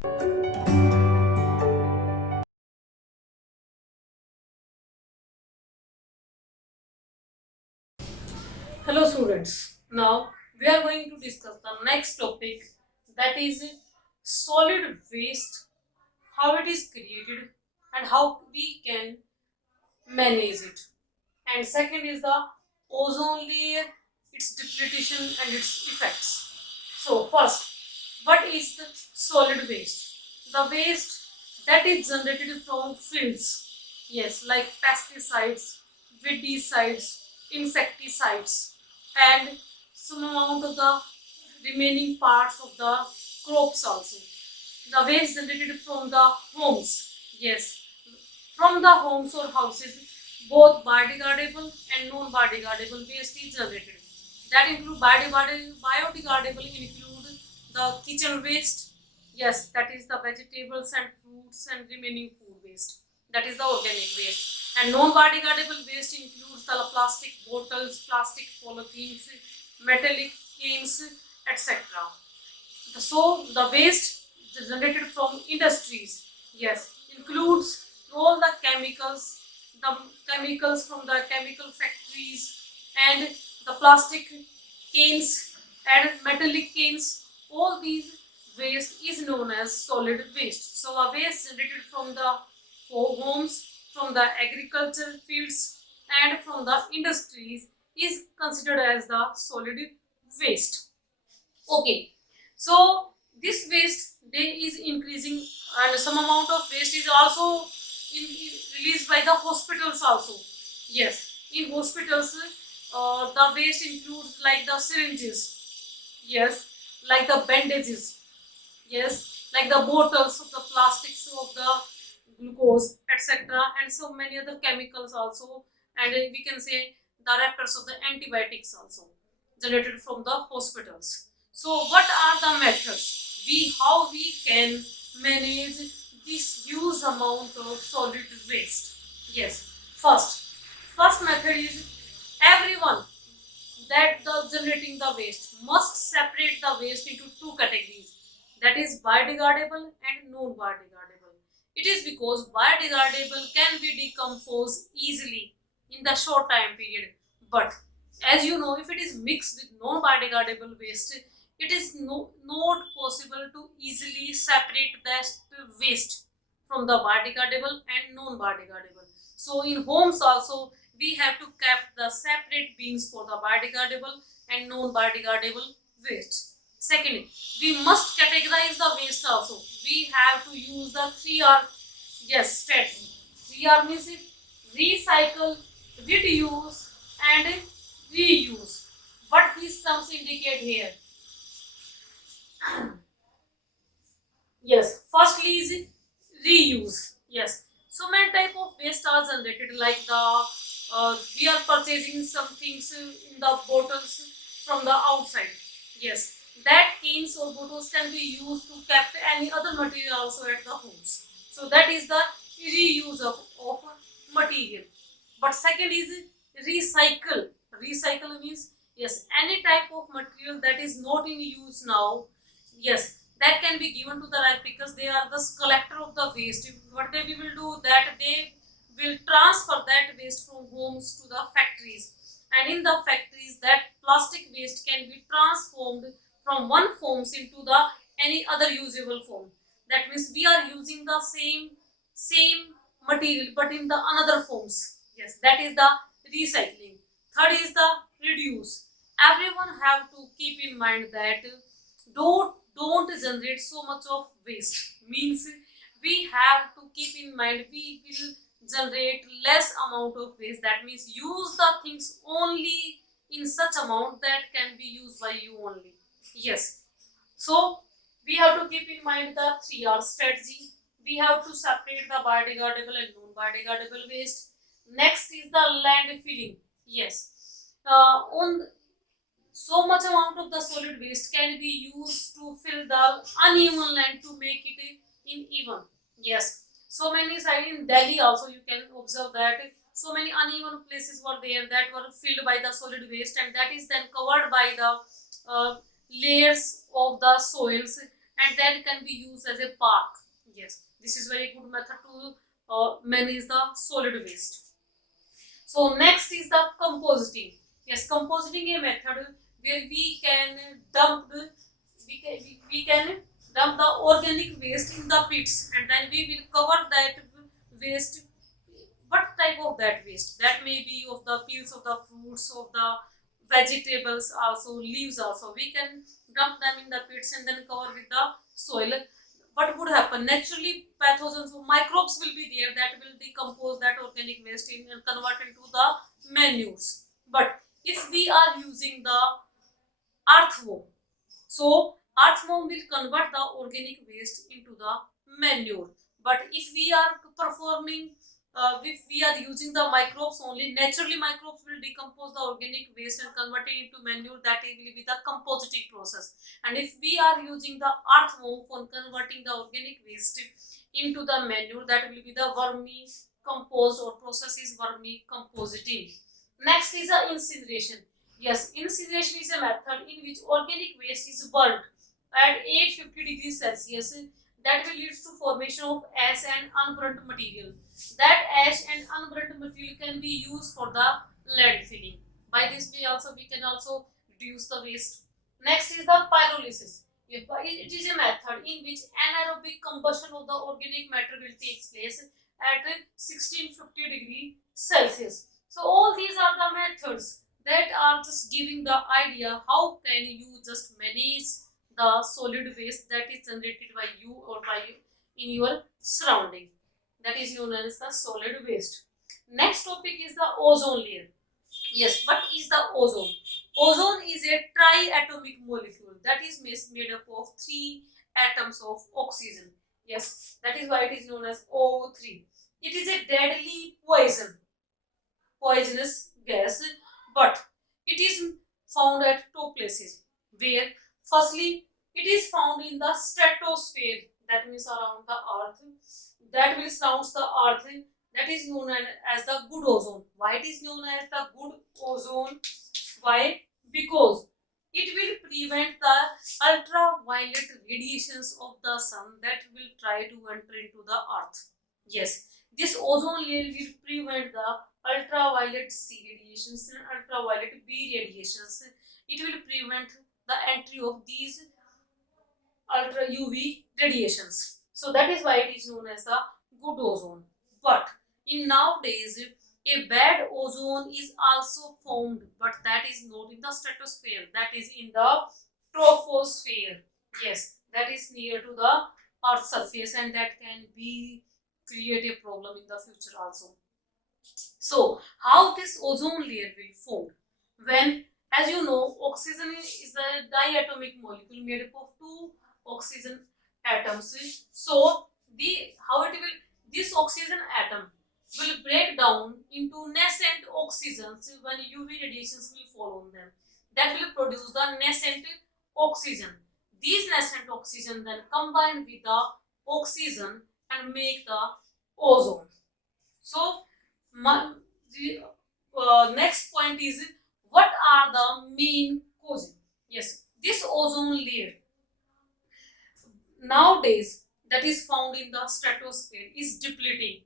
Hello students. Now we are going to discuss the next topic, that is solid waste, how it is created and how we can manage it. And second is the ozone layer, its depletion and its effects. So first, what is the solid waste? The waste that is generated from fields, yes, like pesticides, weedicides, insecticides, and some amount of the remaining parts of the crops also. The waste generated from the homes, yes, from the homes or houses, both biodegradable and non-biodegradable waste is generated. That include biodegradable include the kitchen waste, yes, that is the vegetables and fruits and remaining food waste. That is the organic waste. And non-biodegradable waste includes the plastic bottles, plastic polythenes, metallic cans, etc. So the waste generated from industries, yes, includes all the chemicals from the chemical factories and the plastic cans and metallic cans. All these waste is known as solid waste. So a waste generated from the homes, from the agricultural fields and from the industries is considered as the solid waste. Okay, so this waste day is increasing, and some amount of waste is also released by the hospitals also. Yes, in hospitals, the waste includes like the syringes, yes, like the bandages, yes, like the bottles of the plastics of the glucose, etc., and so many other chemicals also, and we can say the wrappers of the antibiotics also generated from the hospitals. So what are the methods how we can manage this huge amount of solid waste? Yes, first method is everyone that the generating the waste must separate the waste into two categories, that is biodegradable and non-biodegradable. It is because biodegradable can be decomposed easily in the short time period, but as you know, if it is mixed with non-biodegradable waste, it is not possible to easily separate that waste from the biodegradable and non-biodegradable. So in homes also we have to keep the separate bins for the biodegradable and non-biodegradable waste. Secondly, we must categorize the waste also. We have to use the 3R, yes, strategy. 3R means recycle, reduce and reuse. What these terms indicate here? Yes, firstly is reuse. Yes, so many type of waste are generated, like the we are purchasing some things in the bottles from the outside. Yes, that cans or bottles can be used to kept any other material also at the homes. So that is the reuse of material. But second is recycle. Recycle means, yes, any type of material that is not in use now, yes, that can be given to the right, because they are the collector of the waste. What they will do, that they will transfer that waste from homes to the factories, and in the factories that plastic waste can be transformed from one forms into the any other usable form. That means we are using the same material but in the another forms. Yes, that is the recycling. Third is the reduce. Everyone have to keep in mind that don't generate so much of waste, means we have to keep in mind we will generate less amount of waste. That means use the things only in such amount that can be used by you only. Yes, so we have to keep in mind the 3R strategy. We have to separate the biodegradable and non-biodegradable waste. Next is the landfilling. Yes, on so much amount of the solid waste can be used to fill the uneven land to make it in even. Yes, so many sites in Delhi also you can observe that so many uneven places were there that were filled by the solid waste, and that is then covered by the layers of the soils, and that can be used as a park. Yes, this is very good method to manage the solid waste. So next is the compositing. Yes, compositing a method where we can dump the we can dump the organic waste in the pits, and then we will cover that waste. What type of that waste? That may be of the peels of the fruits, of the vegetables, also leaves. Also, we can dump them in the pits and then cover with the soil. What would happen? Naturally, pathogens or microbes will be there that will decompose that organic waste and convert into the manures. But if we are using the earthworm, so earthworm will convert the organic waste into the manure. But if we are performing, if we are using the microbes only, naturally microbes will decompose the organic waste and convert it into manure. That will be the compositing process. And if we are using the earthworm for converting the organic waste into the manure, that will be the vermicompost, or process is vermicompositing. Next is the incineration. Yes, incineration is a method in which organic waste is burnt at 850 degrees Celsius. That will lead to formation of ash and unburnt material. That ash and unburnt material can be used for the landfilling. By this way also we can also reduce the waste. Next is the pyrolysis. It is a method in which anaerobic combustion of the organic matter will take place at 1650 degree Celsius. So all these are the methods that are just giving the idea how can you just manage the solid waste that is generated by you or by you in your surrounding. That is known as the solid waste. Next topic is the ozone layer. Yes, what is the ozone? Ozone is a triatomic molecule that is made up of 3 atoms of oxygen. Yes, that is why it is known as O3. It is a deadly poisonous gas, but it is found at 2 places, where firstly it is found in the stratosphere, that means around the earth, that will surrounds the earth, that is known as the good ozone. Why it is known as the good ozone? Why? Because it will prevent the ultraviolet radiations of the sun that will try to enter into the earth. Yes, this ozone layer will prevent the ultraviolet C radiations and ultraviolet B radiations. It will prevent the entry of these ultra UV radiations. So that is why it is known as the good ozone. But in nowadays, a bad ozone is also found, but that is not in the stratosphere. That is in the troposphere. Yes, that is near to the Earth's surface, and that can be create a problem in the future also. So, how this ozone layer will form? When, as you know, oxygen is a diatomic molecule made up of 2 oxygen atoms. So, the how it will this oxygen atom will break down into nascent oxygens when UV radiations will fall on them. That will produce the nascent oxygen. These nascent oxygen then combine with the oxygen and make the ozone. So, the next point is, what are the main causes? Yes, this ozone layer nowadays that is found in the stratosphere is depleting.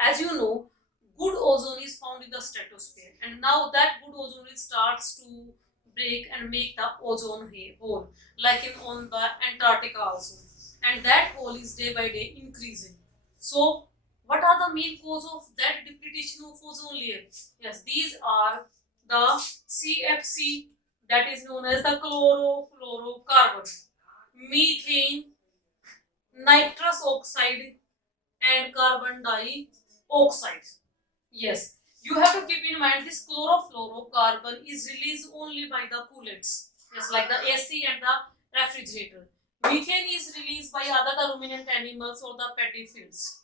As you know, good ozone is found in the stratosphere, and now that good ozone starts to break and make the ozone hole, like in on the Antarctica also, and that hole is day by day increasing. So what are the main cause of that depletion of ozone layer? Yes, these are the CFC, that is known as the chlorofluorocarbon, methane, nitrous oxide, and carbon dioxide. Yes, you have to keep in mind this chlorofluorocarbon is released only by the coolants, yes, like the AC and the refrigerator. Methane is released by other ruminant animals or the paddy fields.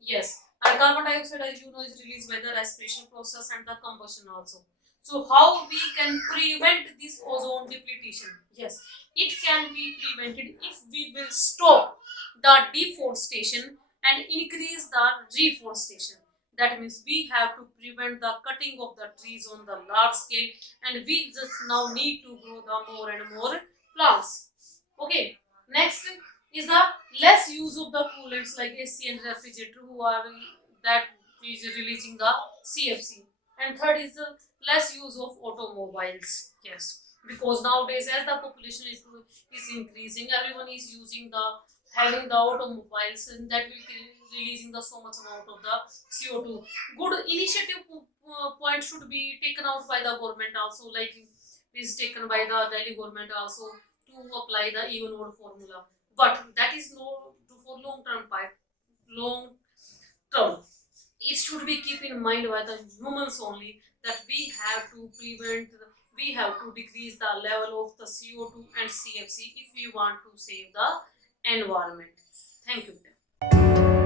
Yes, and carbon dioxide, as you know, is released by the respiration process and the combustion also. So, how we can prevent this ozone depletion? Yes, it can be prevented if we will stop the deforestation and increase the reforestation. That means we have to prevent the cutting of the trees on the large scale, and we just now need to grow the more and more plants. Okay, next is the less use of the coolants like AC and refrigerator who are that is releasing the CFC. And third is the less use of automobiles. Yes, because nowadays as the population is increasing, everyone is using the having the automobiles and that will be releasing the so much amount of the CO2. Good initiative point should be taken out by the government also, like is taken by the Delhi government also to apply the even odd formula. But that is no for long term long term. It should be keep in mind by the humans only that we have to we have to decrease the level of the CO2 and CFC if we want to save the environment. Thank you.